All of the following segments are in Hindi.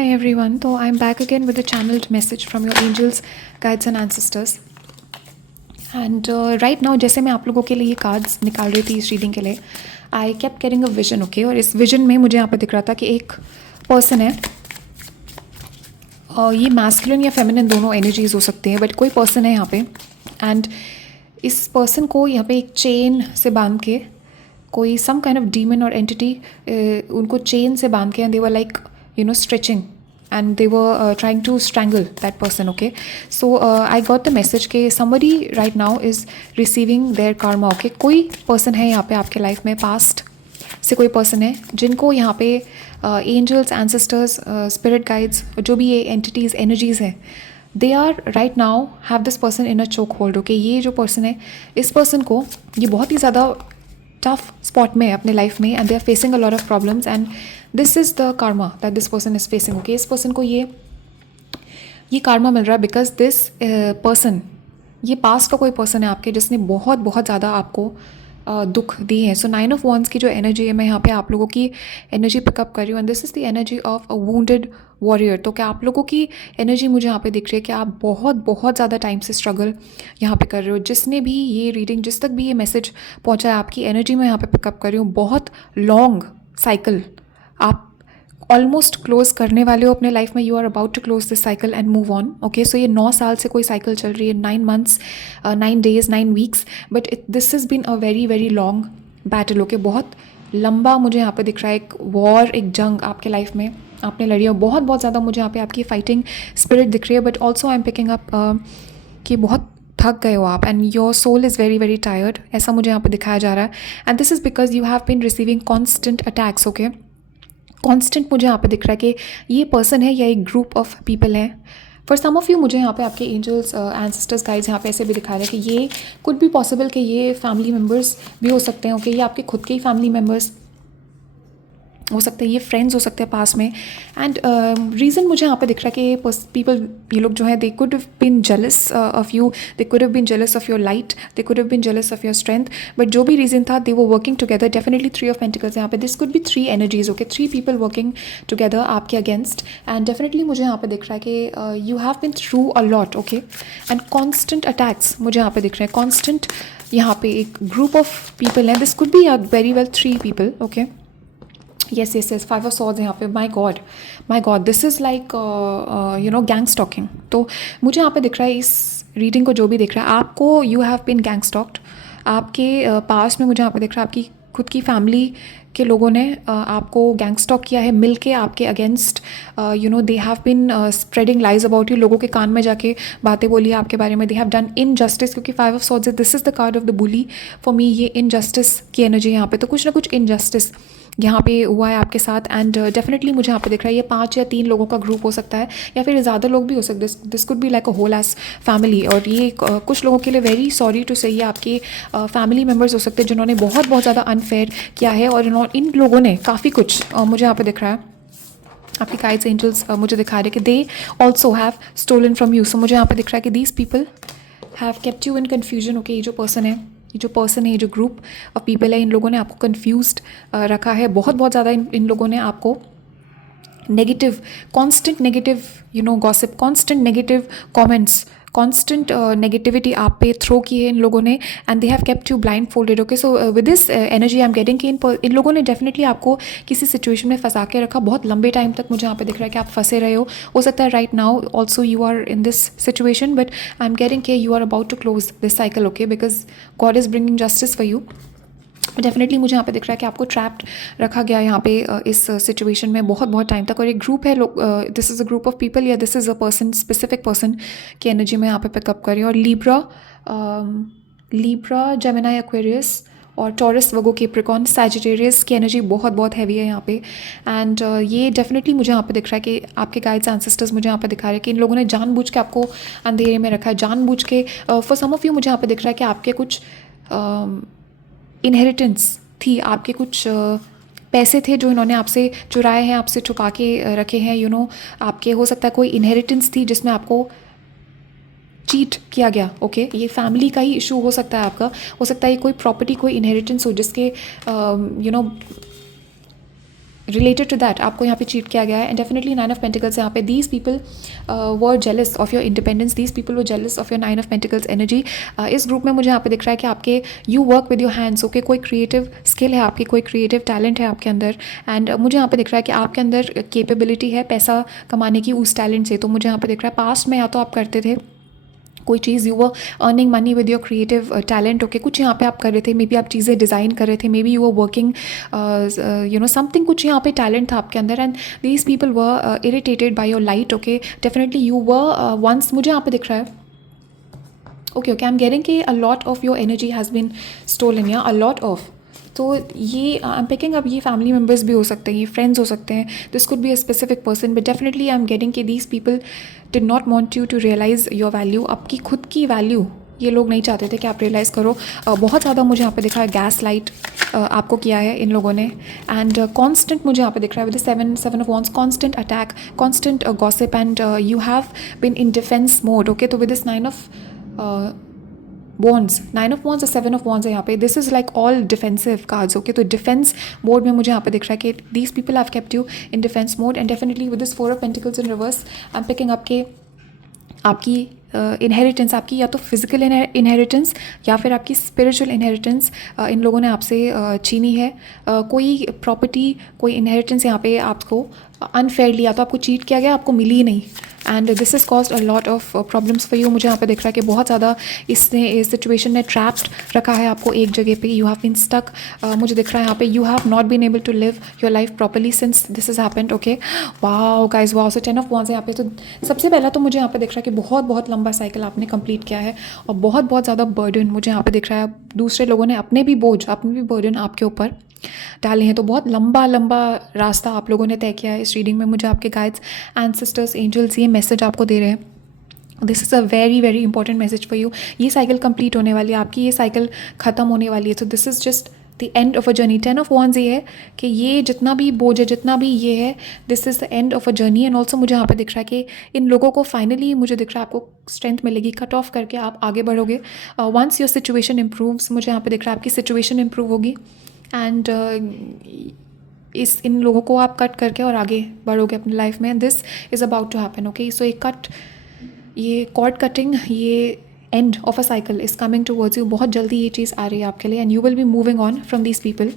Hi everyone. So I'm back again with a channeled message from your angels, guides and ancestors. And right now जैसे मैं आप लोगों के लिए ये कार्ड्स निकाल रही थी इस रीडिंग के लिए, I kept getting a vision. Okay, और इस विजन में मुझे यहाँ पे दिख रहा था कि एक पर्सन है, और ये मैस्कुलिन या फेमिनिन दोनों एनर्जीज हो सकते हैं, बट कोई पर्सन है यहाँ पे. एंड इस पर्सन को यहाँ पे एक चेन से बांध के कोई सम काइंड ऑफ डीमन और एंटिटी उनको चेन से बांध के, and they were like stretching, and they were trying to strangle that person. Okay, so I got the message कि somebody right now is receiving their karma. Okay, कोई person है यहाँ पे आपके लाइफ में, पास्ट से कोई पर्सन है जिनको यहाँ पे एंजल्स, एंसेस्टर्स, स्पिरिट गाइड्स, जो भी ये एंटिटीज़, एनर्जीज़ है, they are right now have this person in a chokehold. Okay, ये जो पर्सन है, इस पर्सन को ये बहुत ही ज़्यादा टफ स्पॉट में है अपने लाइफ में, and they are facing a lot of problems, and this is the karma that this person is facing. Okay, इस पर्सन को ये कार्मा मिल रहा है बिकॉज दिस पर्सन, ये पास्ट का कोई पर्सन है आपके जिसने बहुत बहुत ज़्यादा आपको दुख दिए हैं. सो 9 ऑफ वॉन्ड्स की जो एनर्जी है, मैं यहाँ पे आप लोगों की एनर्जी पिकअप कर रही हूँ, and this is the energy of a wounded warrior. तो क्या आप लोगों की एनर्जी मुझे यहाँ पे दिख रही है कि आप बहुत बहुत ज़्यादा टाइम से स्ट्रगल यहाँ पे कर रहे हो. जिसने भी ये रीडिंग, जिस तक भी ये मैसेज पहुँचा है, आपकी एनर्जी मैं यहाँ पे पिकअप कर रही हूँ. बहुत लॉन्ग साइकिल आप ऑलमोस्ट क्लोज करने वाले हो अपने लाइफ में. You are about to close this cycle and move on. Okay, so ये 9 साल से कोई साइकिल चल रही है, 9 months, 9 days, 9 weeks, but this has been a very very long battle. Okay, बहुत लंबा मुझे यहाँ पे दिख रहा है एक वॉर, एक जंग आपके लाइफ में आपने लड़ी है. बहुत बहुत ज़्यादा मुझे यहाँ पे आपकी फाइटिंग स्पिरिट दिख रही है, but also I am picking up कि बहुत थक गए हो आप, and your soul is very very tired, ऐसा मुझे यहाँ पे दिखाया जा रहा है. And this is because you have been receiving constant attacks. Okay, constant मुझे यहाँ पे दिख रहा है कि ये पर्सन है या एक ग्रुप ऑफ पीपल है. फॉर सम ऑफ यू मुझे यहाँ पे आपके एंजल्स, एंसेस्टर्स, गाइड्स यहाँ पे ऐसे भी दिखा रहे हैं कि ये कुड बी पॉसिबल कि ये फैमिली मेम्बर्स भी हो सकते हैं. ओके, ये आपके खुद के ही फैमिली मेम्बर्स हो सकते हैं, ये फ्रेंड्स हो सकते हैं पास में. एंड रीज़न मुझे यहाँ पे दिख रहा है कि पीपल, ये लोग जो है, they could have been jealous of you, they could have been jealous of your light, they could have been jealous of your strength, but जो भी रीज़न था, they were working together. Definitely 3 of pentacles यहाँ पे, this could be 3 energies. Okay, 3 people working together आपके अगेंस्ट. एंड डेफिनेटली मुझे यहाँ पे दिख रहा है कि you have been through a lot. Okay, and constant attacks मुझे यहाँ पे दिख रहे हैं. कॉन्स्टेंट यहाँ पे एक ग्रुप ऑफ पीपल है. This could be very well 3 people. Okay, yes, 5 of swords यहाँ पे. my god, this is like gang stalking. तो मुझे यहाँ पे दिख रहा है, इस रीडिंग को जो भी दिख रहा है आपको, you have been gang stalked. आपके पास में मुझे यहाँ पे दिख रहा है आपकी खुद की फैमिली के लोगों ने आपको गैंग स्टॉक किया है, मिल के आपके against. They have been spreading lies about you, लोगों के कान में जाके बातें बोली है आपके बारे में. दे हैव डन इनजस्टिस, क्योंकि 5 of swords, this is the card of the bully for me. ये इनजस्टिस की एनर्जी यहाँ पे, तो कुछ ना कुछ इनजस्टिस यहाँ पे हुआ है आपके साथ. एंड डेफिनेटली मुझे यहाँ पे दिख रहा है ये 5 या 3 लोगों का ग्रुप हो सकता है, या फिर ज़्यादा लोग भी हो सकते हैं. This could be like a whole ass family. और ये कुछ लोगों के लिए वेरी सॉरी टू से, ये आपके फैमिली मेम्बर्स हो सकते हैं जिन्होंने बहुत बहुत ज़्यादा अनफेयर किया है, और इन लोगों ने काफ़ी कुछ मुझे यहाँ पे दिख रहा है. आपके गाइड्स, एंजल्स मुझे दिखा रहे हैं कि they also have stolen from you. So मुझे यहाँ पे दिख रहा है कि these people have kept you in confusion. Okay, ये जो पर्सन है, ये जो ग्रुप ऑफ पीपल है, इन लोगों ने आपको कन्फ्यूज्ड रखा है बहुत बहुत ज़्यादा. इन लोगों ने आपको negative, constant negative gossip, constant negative comments, constant negativity आप पे थ्रो की है इन लोगों ने. And they have kept you blind folded. Okay, so with this energy I am getting कि इन लोगों ने डेफिनेटली आपको किसी सिचुएशन में फंसा के रखा बहुत लंबे टाइम तक. मुझे यहाँ पे दिख रहा है कि आप फंसे रहे हो सकता है right now also you are in this situation, but I am getting कि you are about to close this cycle. Okay, because God is bringing justice for you. Definitely मुझे यहाँ पे दिख रहा है कि आपको ट्रैप्ड रखा गया यहाँ पे इस सिचुएशन में बहुत बहुत टाइम तक. और एक ग्रुप है लोग, this is a group of people, या this is a person, specific person की एनर्जी में यहाँ पे पिकअप करी. और लीब्रा, जेमिनी, एक्वेरियस और टॉरस, वर्गो, कैप्रिकॉर्न, सैजिटेरियस की एनर्जी बहुत बहुत हैवी है यहाँ पे. एंड ये डेफिनेटली मुझे यहाँ पे दिख रहा है कि आपके गाइड्स, एंसेस्टर्स मुझे यहाँ पे दिखा रहे हैं कि इन लोगों ने जानबूझ के आपको अंधेरे में रखा है, जानबूझ के. फॉर सम ऑफ यू मुझे यहाँ पे दिख रहा है कि आपके कुछ इनहेरिटेंस थी, आपके कुछ पैसे थे जो इन्होंने आपसे चुराए हैं, आपसे छुपा के रखे हैं. आपके हो सकता है कोई इनहेरिटेंस थी जिसमें आपको चीट किया गया. ओके, ये फैमिली का ही इशू हो सकता है आपका. हो सकता है कोई प्रॉपर्टी, कोई इनहेरिटेंस हो जिसके रिलेटेड टू दैट आपको यहाँ पे चीट किया गया है. एंड डेफिनेटली 9 ऑफ पेंटिकल्स यहाँ पे these people were jealous of your independence, these people were jealous of your 9 of pentacles energy. इस ग्रुप में मुझे यहाँ पे दिख रहा है कि आपके you work with your hands. Okay, कोई क्रिएटिव स्किल है आपकी, कोई क्रिएटिव टैलेंट है आपके अंदर. एंड मुझे यहाँ पे दिख रहा है कि आपके अंदर कैपेबिलिटी है पैसा कमाने की उस टैलेंट से. तो मुझे यहाँ पे दिख रहा है पास्ट में या तो आप करते थे कोई चीज़, you were earning money with your creative talent. Okay, कुछ यहाँ पे आप कर रहे थे, मे बी आप चीज़ें डिज़ाइन कर रहे थे, may be you were working you know something, कुछ यहाँ पे टैलेंट था आपके अंदर. And these people were irritated by your light. Okay, definitely you were once, मुझे यहाँ पे दिख रहा है. Okay okay, I am getting कि a lot of your energy has been stolen, या अ लॉट ऑफ. तो ये आई एम पिकिंग अप, ये फैमिली मेम्बर्स भी हो सकते हैं, ये फ्रेंड्स हो सकते हैं, this could be a specific person. But definitely I am getting कि these people did not want you to realise your value. आपकी खुद की वैल्यू ये लोग नहीं चाहते थे कि आप रियलाइज़ करो. बहुत ज़्यादा मुझे यहाँ पे दिखा है गैस लाइट आपको किया है इन लोगों ने. एंड कॉन्स्टेंट मुझे यहाँ पे दिख रहा है with the 7 of wands, constant attack, constant gossip, and you have been in defence mode. Okay, तो with this 9 of wands, 9 of wands और 7 ऑफ वॉन्ड्स है यहाँ पे. This is like all defensive cards. Okay, तो डिफेंस मोड में मुझे यहाँ पे दिख रहा है कि these people have kept you in defence mode. And definitely with this 4 of pentacles in reverse, I am picking up के आपकी इनहेरिटेंस, आपकी या तो फिजिकल इनहेरिटेंस या फिर आपकी स्पिरिचुअल इनहेरिटेंस इन लोगों ने आपसे छीनी है. कोई प्रॉपर्टी, कोई इनहेरिटेंस यहाँ पे आपको अनफेयरली, या तो आपको चीट किया गया, आपको मिली नहीं. And this is caused a lot of problems for you. मुझे यहाँ पे दिख रहा है कि बहुत ज़्यादा इसने, इस सिचुएशन ने ट्रैप्ड रखा है आपको एक जगह पे. You have been stuck. मुझे दिख रहा है यहाँ पे you have not been able to live your life properly since this is happened. Okay, wow guys, wow. So 10 of wands है यहाँ पे. तो सबसे पहला तो मुझे यहाँ पे दिख रहा है कि बहुत बहुत लंबा साइकिल आपने कंप्लीट किया है और बहुत बहुत ज़्यादा बर्डन मुझे यहाँ पे दिख रहा है. दूसरे लोगों ने अपने भी बोझ, अपने भी बर्डन आपके ऊपर डाले हैं. तो बहुत लंबा लंबा रास्ता आप लोगों ने तय किया है. इस रीडिंग में मुझे आपके गाइड्स, एंसेस्टर्स, एंजल्स ये मैसेज आपको दे रहे हैं. This is a very very important message for you. ये साइकिल कंप्लीट होने वाली है आपकी, ये साइकिल ख़त्म होने वाली है. तो this is just the end of a journey. 10 of wands ये है कि ये जितना भी बोझ है, जितना भी ये है, this is the end of a journey. And also मुझे यहाँ पे दिख रहा है कि इन लोगों को फाइनली, मुझे दिख रहा है आपको स्ट्रेंथ मिलेगी, कट ऑफ करके आप आगे बढ़ोगे. वंस योर सिचुएशन इम्प्रूव्स, मुझे यहाँ पे दिख रहा है आपकी सिचुएशन इम्प्रूव होगी. एंड इन लोगों को आप कट करके और आगे बढ़ोगे अपनी लाइफ में. This is about to happen. Okay, so एक कट, ये कॉर्ड कटिंग, ये end of a cycle is coming towards you. बहुत जल्दी ये चीज़ आ रही है आपके लिए. And you will be moving on from these people.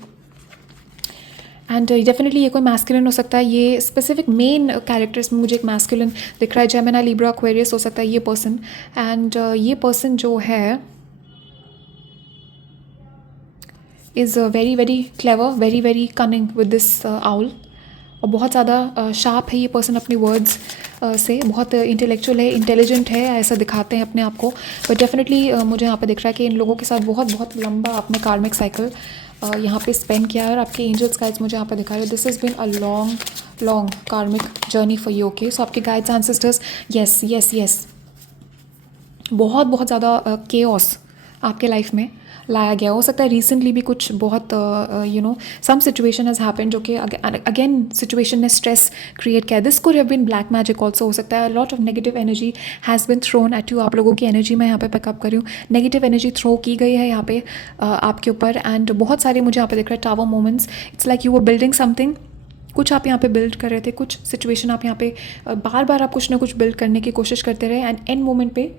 And definitely ये कोई मैस्कुलिन हो सकता है. ये स्पेसिफिक मेन कैरेक्टर्स में मुझे एक मैस्कुलिन दिख रहा है. जेमिनी, लिब्रा, एक्वेरियस हो सकता है ये पर्सन. एंड ये पर्सन जो है is very very clever, very very cunning with this owl. और बहुत ज़्यादा शार्प है ये पर्सन अपने वर्ड्स से. बहुत इंटेलेक्चुअल है, इंटेलिजेंट है, ऐसा दिखाते हैं अपने आप को. बट डेफिनेटली मुझे यहाँ पे दिख रहा है कि इन लोगों के साथ बहुत बहुत लंबा आपने कार्मिक साइकिल यहाँ पे स्पेंड किया है. और आपके एंजल्स गाइड्स मुझे यहाँ पे दिखा रहे हैं. This is been a long long कार्मिक जर्नी फॉर यू. ओके, सो आपके guides and sisters, yes yes yes, बहुत बहुत ज़्यादा केओस आपके लाइफ में लाया गया. हो सकता है रिसेंटली भी कुछ बहुत you know some situation has happened जो कि अगेन सिचुएशन ने स्ट्रेस क्रिएट किया. This could have been black magic also. हो सकता है lot of negative energy has been thrown at you. आप लोगों की एनर्जी मैं यहाँ पे पिकअप कर रही हूँ. नेगेटिव एनर्जी थ्रो की गई है यहाँ पे आपके ऊपर. एंड बहुत सारे मुझे यहाँ पे दिख रहे हैं tower moments. It's like you were building something. कुछ आप यहाँ पे बिल्ड कर रहे थे, कुछ सिचुएशन आप यहाँ पे बार बार आप कुछ ना कुछ बिल्ड करने की कोशिश करते रहे. एंड एंड मोमेंट पे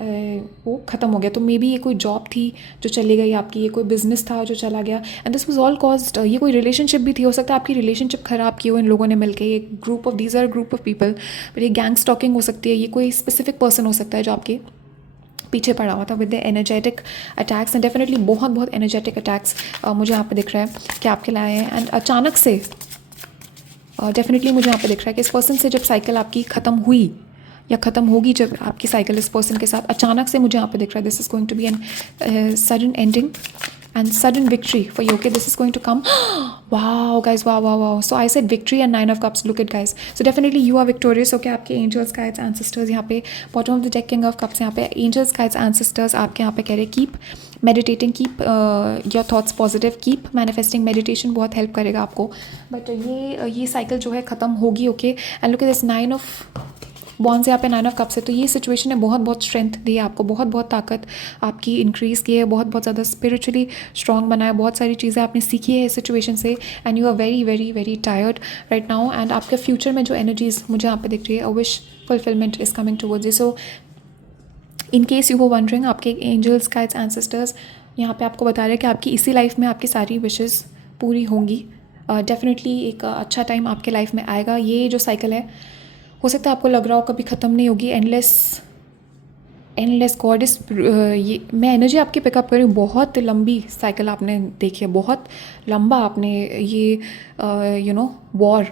वो ख़त्म हो गया. तो मे बी ये कोई जॉब थी जो चली गई आपकी, ये कोई बिजनेस था जो चला गया. And this was all caused, ये कोई रिलेशनशिप भी थी. हो सकता है आपकी रिलेशनशिप ख़राब की हो इन लोगों ने मिलकर. ये group of, these are group of people. But ये गैंग स्टॉकिंग हो सकती है. ये कोई स्पेसिफिक पर्सन हो सकता है जो आपके पीछे पड़ा हुआ था with the energetic attacks. And definitely बहुत बहुत एनर्जेटिक अटैक्स मुझे यहाँ पे दिख रहा है कि आपके लाए हैं. एंड अचानक से डेफिनेटली मुझे यहाँ पे दिख रहा है कि इस पर्सन से जब साइकिल आपकी ख़त्म हुई या ख़त्म होगी, जब आपकी साइकिल इस पर्सन के साथ, अचानक से मुझे यहाँ पे दिख रहा है this is going to be an sudden ending and sudden victory for you. Okay, this is going to come. Wow guys, wow. So I said victory and 9 of cups. Look at guys, so definitely you are victorious. Okay, आपके angels, guides, ancestors यहाँ पे bottom of the deck, king of cups यहाँ पे angels, guides, ancestors आपके यहाँ पे कह रहे keep meditating, keep your thoughts positive, keep manifesting. meditation बहुत help करेगा आपको. but ये cycle जो है ख़त्म होगी. okay, and look at this 9 of bones यहाँ पे 9 ऑफ कप से, तो ये सिचुएशन ने बहुत बहुत स्ट्रेंथ दी है आपको, बहुत बहुत ताकत आपकी इंक्रीज़ की है, बहुत बहुत ज़्यादा स्पिरिचुअली स्ट्रॉन्ग बनाया, बहुत सारी चीज़ें आपने सीखी है इस सिचुएशन से, and you are very very very tired right now. And आपके फ्यूचर में जो एनर्जीज मुझे यहाँ पे दिख रही है, a wish fulfilment is coming towards you. So in case you were wondering, आपके एंजल्स गाइड्स एंसेस्टर्स यहाँ पे आपको बता रहे हैं कि आपकी इसी लाइफ में आपकी सारी विशेज़ पूरी होंगी। डेफिनेटली एक अच्छा टाइम आपके लाइफ में आएगा। ये जो साइकिल है, हो सकता है आपको लग रहा हो कभी ख़त्म नहीं होगी, एंडलेस गॉड इज, ये मैं एनर्जी आपकी पिकअप कर रही हूँ। बहुत लंबी साइकिल आपने देखी है, बहुत लंबा आपने ये वॉर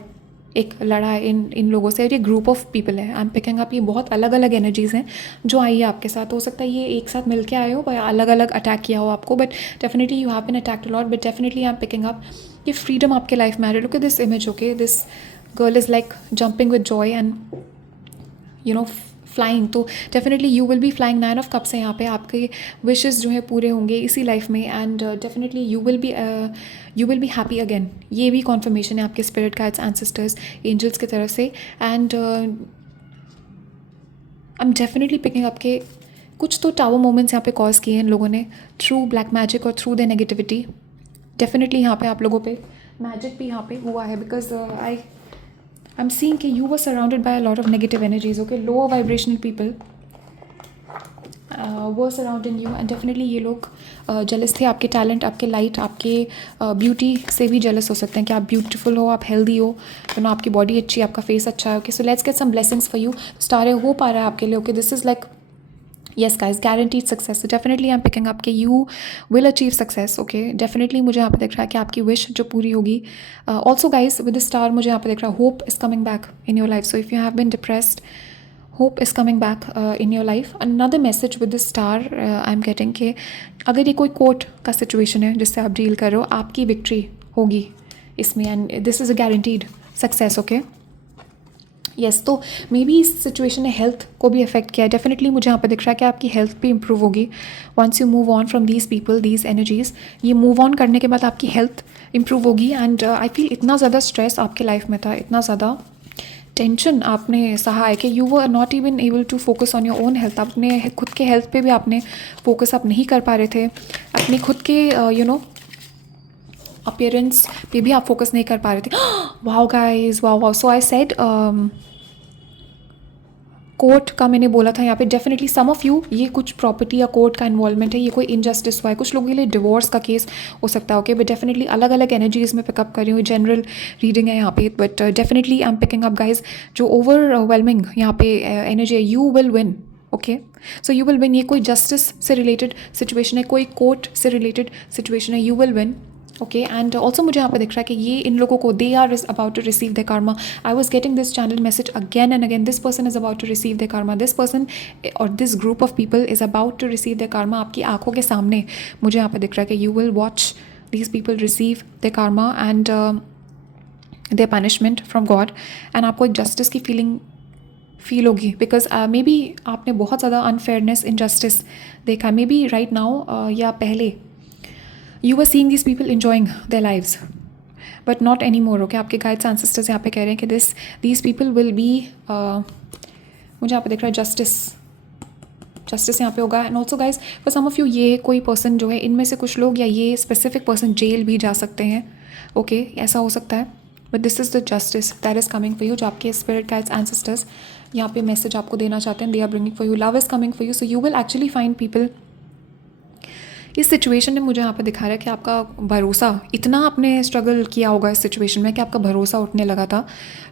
एक लड़ा है इन लोगों से, और ये ग्रुप ऑफ पीपल है। आई एम पिकिंग अप, ये बहुत अलग अलग एनर्जीज़ हैं जो आई है आपके साथ। हो सकता है ये एक साथ मिल के आए हो या अलग अलग अटैक किया हो आपको, but definitely you have been attacked a lot, but definitely I am picking up ये फ्रीडम आपके लाइफ में आ रही है। Look at this image, okay, this girl is like jumping with joy and flying. तो definitely you will be flying. 9 of cups हैं यहाँ पे, आपके विशेज़ जो है पूरे होंगे इसी लाइफ में, and definitely you will be happy again. ये भी कॉन्फर्मेशन है आपके स्पिरिट गाइड्स एंसेस्टर्स एंजल्स की तरफ से। And I am definitely picking up के कुछ तो टावर मोमेंट्स यहाँ पे कॉज किए हैं इन लोगों ने थ्रू ब्लैक मैजिक और थ्रू द नेगेटिविटी। डेफिनेटली यहाँ पे आप लोगों पे मैजिक भी यहाँ पे हुआ है, बिकॉज I'm seeing कि you were surrounded by a lot of negative energies, okay, lower vibrational people were surrounding you, and definitely ये लोग jealous थे आपके टैलेंट, आपके लाइट, आपके ब्यूटी से भी jealous हो सकते हैं कि आप ब्यूटीफुल हो, आप हेल्दी हो, आपकी बॉडी अच्छी है, आपका फेस अच्छा है। Okay, so let's get some blessings for you. Star हो पा रहा है आपके लिए, okay, this is like yes guys, guaranteed success. So definitely I'm picking up कि you will achieve success, okay, definitely मुझे यहाँ पे दिख रहा है कि आपकी wish जो पूरी होगी। Also guys, with the star मुझे यहाँ पे दिख रहा है hope is coming back in your life. So if you have been depressed, hope is coming back in your life. Another message with the star I'm getting कि अगर ये कोई कोर्ट का सिचुएशन है जिससे आप डील कर रहे हो, आपकी विक्ट्री होगी इसमें, and this is a guaranteed success, okay. Yes, तो मे बी इस सिचुएशन ने हेल्थ को भी अफेक्ट किया है। डेफिनेटली मुझे यहाँ पे दिख रहा है कि आपकी हेल्थ भी इंप्रूव होगी once you move on from these people, these energies. ये मूव ऑन करने के बाद आपकी हेल्थ इंप्रूव होगी, एंड आई फील इतना ज़्यादा स्ट्रेस आपके लाइफ में था, इतना ज़्यादा टेंशन आपने सहा है कि you were not even able to focus on your own health. अपने खुद के हेल्थ पे भी आपने फोकस आप नहीं कर पा रहे थे, अपने खुद के अपीयरेंस पे भी आप फोकस नहीं कर पा रहे थे। Wow guys, wow. So I said court का मैंने बोला था यहाँ पे, डेफिनेटली सम ऑफ यू ये कुछ प्रॉपर्टी या कोर्ट का इन्वॉल्वमेंट है, ये कोई इनजस्टिस हुआ है, कुछ लोगों के लिए डिवोर्स का केस हो सकता है, ओके, बट डेफिनेटली अलग अलग एनर्जीज में पिकअप कर रही हूँ, जनरल रीडिंग है यहाँ पे, but definitely I am picking up guys जो ओवरवेलमिंग यहाँ पे एनर्जी है, you will win, okay, so you will win. ये कोई जस्टिस से रिलेटेड सिचुएशन है, कोई कोर्ट से रिलेटेड सिचुएशन है, you will win, okay. And also मुझे यहाँ पे दिख रहा है कि ये इन लोगों को they are about to receive the karma. I was getting this channel message again and again, this person is about to receive the karma, this person और this group of people is about to receive the karma. आपकी आंखों के सामने मुझे यहाँ पे दिख रहा है कि you will watch these people receive the karma and the punishment from God, and आपको एक जस्टिस की फील होगी, बिकॉज मे बी आपने बहुत ज़्यादा अनफेयरनेस, इनजस्टिस देखा, मे बी राइट नाउ या पहले you were seeing these people enjoying their lives, but not anymore, okay. आपके guides ancestors यहाँ पे कह रहे हैं कि these people will be मुझे यहाँ पे दिख रहा है जस्टिस यहाँ पे होगा। And also guys for some of you ये कोई पर्सन जो है, इनमें से कुछ लोग या ये स्पेसिफिक पर्सन जेल भी जा सकते हैं, ओके, ऐसा हो सकता है, but this is the justice that is coming for you, जो आपके स्पिरिट गाइड्स एंसेस्टर्स यहाँ पे मैसेज आपको देना चाहते हैं, they are bringing for you, love is coming for you, so you will actually find people. इस सिचुएशन ने मुझे यहाँ पे दिखा रहा है कि आपका भरोसा, इतना आपने स्ट्रगल किया होगा इस सिचुएशन में कि आपका भरोसा उठने लगा था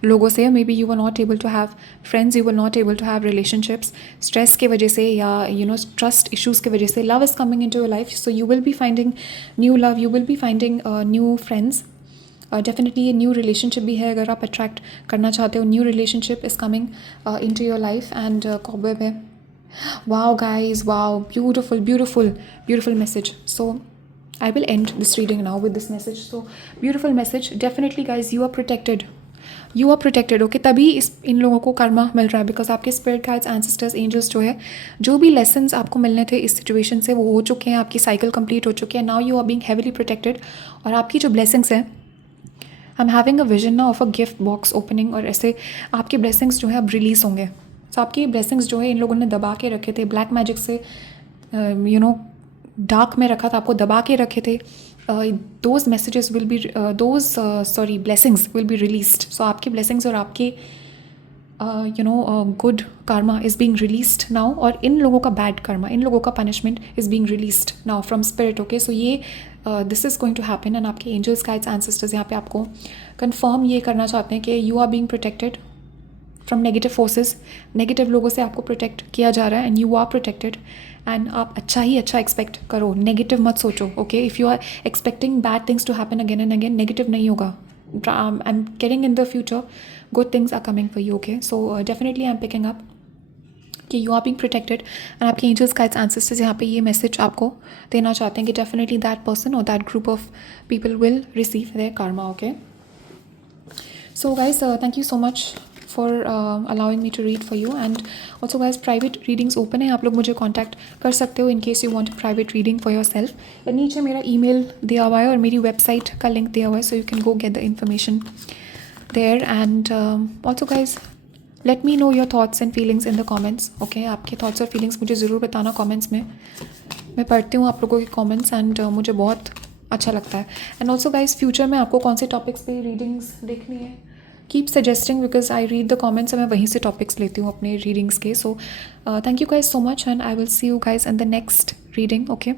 लोगों से, may be you were not able to have friends, you were not able to have relationships, stress की वजह से या ट्रस्ट इश्यूज़ की वजह से। Love is coming into your life, so you will be finding new love, you will be finding new friends, definitely ये न्यू रिलेशनशिप भी है, अगर आप अट्रैक्ट करना चाहते हो, new relationship is coming into your life. And cobweb है, wow guys, wow, beautiful message. So I will end this reading now with this message. So beautiful message, definitely guys, you are protected, okay. तभी इन लोगों को कर्मा मिल रहा है, बिकॉज आपके स्पिरिट गाइड्स एंसेस्टर्स एंजल्स जो है, जो भी लेसन्स आपको मिलने थे इस सिचुएशन से वो हो चुके हैं, आपकी साइकिल कंप्लीट हो चुकी है, now you are being heavily protected, और आपकी जो ब्लेसिंग्स हैं, I am having a vision ना of a gift box opening, और ऐसे आपके ब्लेसिंग्स जो है अब रिलीज़ होंगे सो आपकी ब्लेसिंग्स जो है इन लोगों ने दबा के रखे थे, ब्लैक मैजिक से डार्क में रखा था, आपको दबा के रखे थे. Those messages will be blessings will be released. So आपकी ब्लेसिंग्स और आपके good karma is being released now, और इन लोगों का बैड karma, इन लोगों का punishment is being released now from spirit. okay, so ये this is going to happen. and आपके angels, guides, ancestors यहाँ पे आपको confirm ये करना चाहते हैं कि you are being protected from negative forces. Negative लोगों से आपको प्रोटेक्ट किया जा रहा है and you are protected. And आप अच्छा ही अच्छा एक्सपेक्ट करो, नेगेटिव मत सोचो. Okay, if you are expecting bad things to happen again and again, negative नहीं होगा. I am getting in the future good things are coming for you. Okay, so definitely I am picking up कि you are being protected. And आपके एंजल्स, गाइड्स, एंसेस्टर्स यहाँ पे ये मैसेज आपको देना चाहते हैं कि डेफिनेटली दैट पर्सन और that group of people will receive there karma. Okay, so guys, thank you so much for allowing me to read for you. and also guys, private readings open है, आप लोग मुझे contact कर सकते हो in case you want a private reading for yourself. नीचे मेरा email दिया हुआ है और मेरी website का link दिया हुआ है, so you can go get the information there. and also guys, let me know your thoughts and feelings in the comments. okay, आपके thoughts और feelings मुझे ज़रूर बताना comments में. मैं पढ़ती हूँ आप लोगों के comments and मुझे बहुत अच्छा लगता है. एंड ऑल्सो गाइज, फ्यूचर में आपको कौन से टॉपिक्स पे रीडिंग्स देखनी है, keep suggesting because I read the comments. मैं वहीं से टॉपिक्स लेती हूँ अपने रीडिंग्स के. So thank you guys so much and I will see you guys in the next reading. Okay.